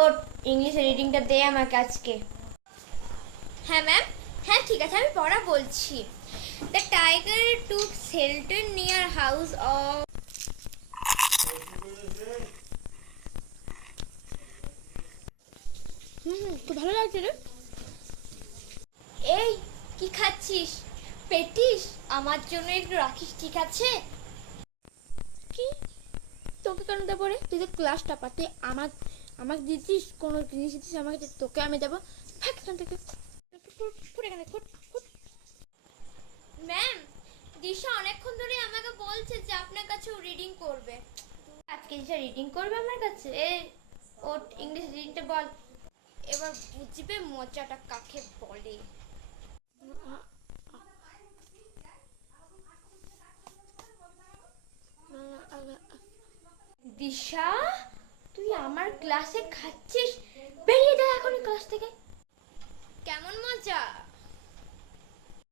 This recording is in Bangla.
ওর ইংলিশ রিডিংটা দে আমাকে আজকে। হ্যাঁ ম্যাম, হ্যাঁ ঠিক আছে, আমি পড়া বলছি। The tiger took shelter near house of. তো ভালো লাগছে রে। এই কি খাচ্ছিস? পেটিস? আমার জন্য একটু রাখিস, ঠিক আছে? কি? তোকে কেন দেবো রে? তুই তো ক্লাসটা পাতে আমার আমাকে দিতিস, কোনো জিনিস দিতিস আমাকে, তোকে আমি দেবো? থাক এখান থেকে, ফুট এখানে, ফুট ফুট। ম্যাম, দিশা অনেকক্ষণ ধরে আমাকে বলছে যে আপনার কাছে রিডিং করবে। আজকে দিশা রিডিং করবে আমার কাছে? ওর ইংলিশ রিডিংটা বল। এবার বুঝবে মজাটা কাকে বলে। দিশা, তুই আমার ক্লাসে খাচ্ছিস? বেরিয়ে যা এখনই ক্লাস থেকে। কেমন মজা?